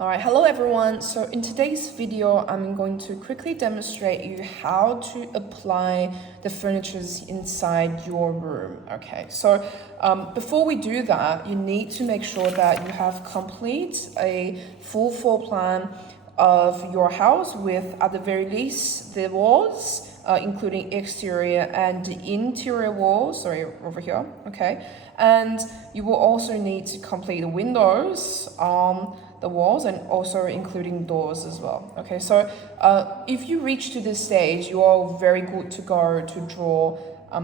All right, hello everyone. So in today's video, I'm going to quickly demonstrate you how to apply the furnitures inside your room. Okay, so before we do that, you need to make sure that you have complete a full floor plan of your house with, at the very least, the walls, including exterior and interior walls, sorry, over here, okay? And you will also need to complete the windows, the walls, and also including doors as well. Okay, so if you reach to this stage, you are very good to go to draw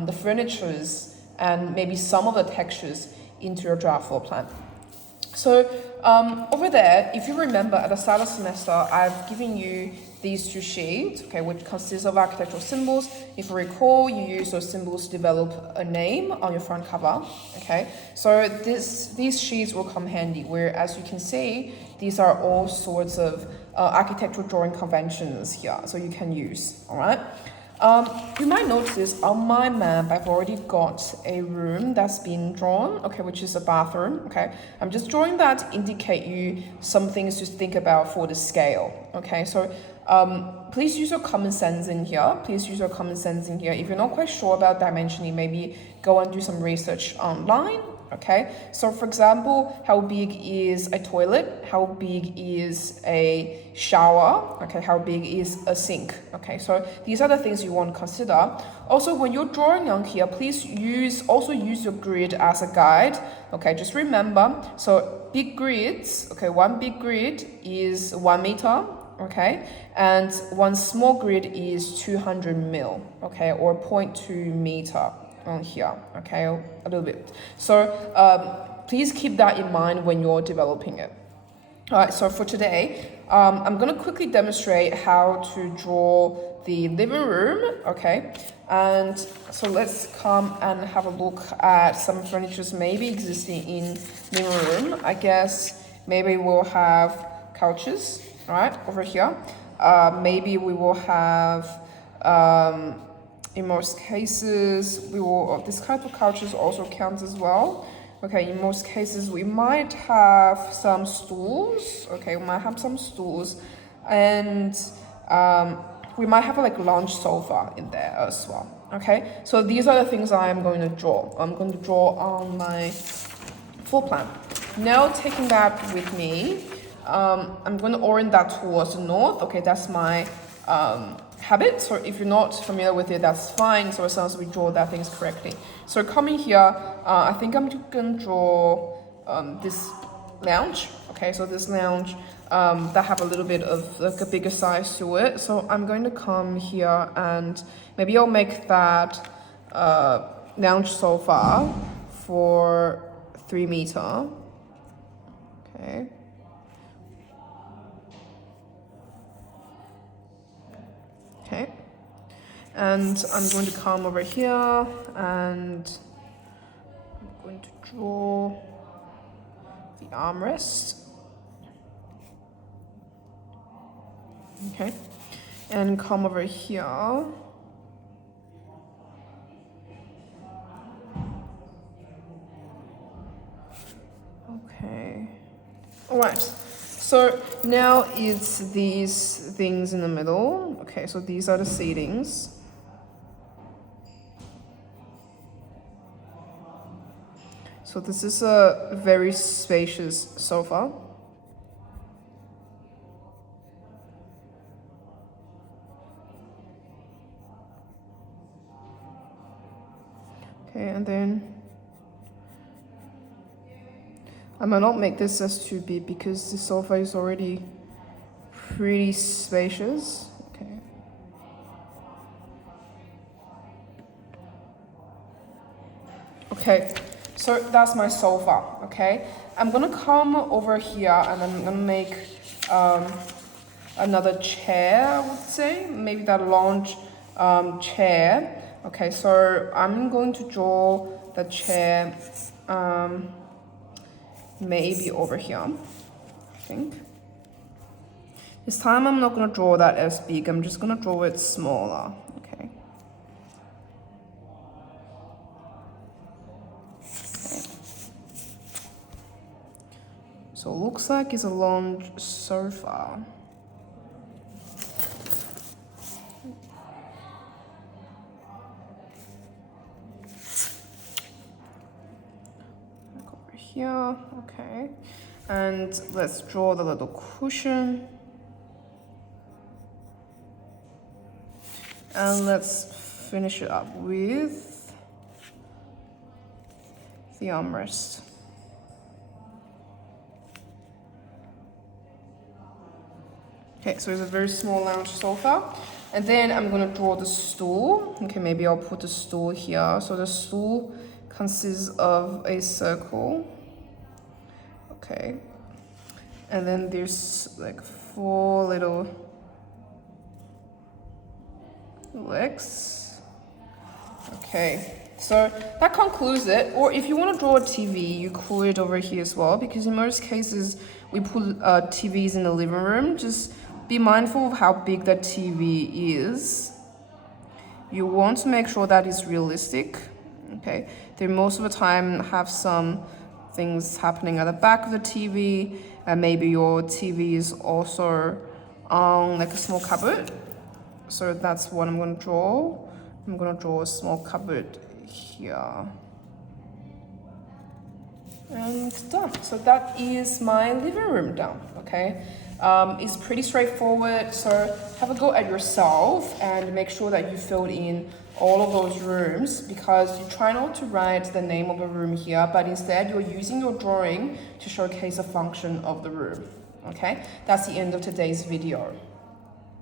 the furnitures and maybe some of the textures into your draft floor plan. So over there, if you remember at the start of the semester, I've given you these two sheets, okay, which consists of architectural symbols. If you recall, you use those symbols to develop a name on your front cover, okay? So these sheets will come handy, where as you can see, these are all sorts of architectural drawing conventions here, so you can use, all right? You might notice on my map, I've already got a room that's been drawn, okay, which is a bathroom, okay? I'm just drawing that to indicate you some things to think about for the scale, okay? So please use your common sense in here. Please use your common sense in here. If you're not quite sure about dimensioning, maybe go and do some research online, okay? So for example, how big is a toilet? How big is a shower? Okay, how big is a sink? Okay, so these are the things you want to consider. Also, when you're drawing on here, please also use your grid as a guide. Okay, just remember, so big grids, okay, one big grid is 1 meter, okay, and one small grid is 200 mil, okay, or 0.2 meter on here, okay, a little bit. So please keep that in mind when you're developing it. All right, so for today, I'm gonna quickly demonstrate how to draw the living room, okay? And so let's come and have a look at some furnitures maybe existing in living room. I guess maybe we'll have couches, all right, over here. Maybe we will have, in most cases, this type of couches also counts as well. Okay, in most cases, we might have some stools. Okay, we might have some stools, and we might have like a lounge sofa in there as well. Okay, so these are the things I'm going to draw. I'm going to draw on my floor plan. Now, taking that with me, I'm going to orient that towards the north. Okay, that's my habit. So if you're not familiar with it, that's fine. So as long as we draw that things correctly. So coming here, I think I'm going to draw this lounge. Okay, so this lounge that have a little bit of like a bigger size to it. So I'm going to come here and maybe I'll make that lounge sofa for 3 meter. Okay. Okay, and I'm going to come over here and I'm going to draw the armrest. Okay, and come over here. Okay, all right. So now it's these things in the middle. Okay, so these are the seatings. So this is a very spacious sofa. Okay, and then I might not make this as too big because the sofa is already pretty spacious. Okay. Okay, so that's my sofa, okay? I'm gonna come over here and I'm gonna make another chair, I would say. Maybe that lounge chair. Okay, so I'm going to draw the chair maybe over here, I think. This time I'm not gonna draw that as big, I'm just gonna draw it smaller, okay? So it looks like it's a lounge sofa. Like over here, okay. And let's draw the little cushion. And let's finish it up with the armrest. Okay, so it's a very small lounge sofa. And then I'm gonna draw the stool. Okay, maybe I'll put the stool here. So the stool consists of a circle. Okay. And then there's like 4 little legs. Okay, so that concludes it. Or if you want to draw a TV, you could over here as well, because in most cases we put TVs in the living room. Just be mindful of how big that TV is. You want to make sure that is realistic. Okay, they most of the time have some things happening at the back of the TV, and maybe your TV is also on like a small cupboard. So that's what I'm going to draw. I'm going to draw a small cupboard here. And done. So that is my living room done, okay? It's pretty straightforward, so have a go at yourself and make sure that you filled in all of those rooms, because you try not to write the name of the room here, but instead you're using your drawing to showcase a function of the room, okay? That's the end of today's video.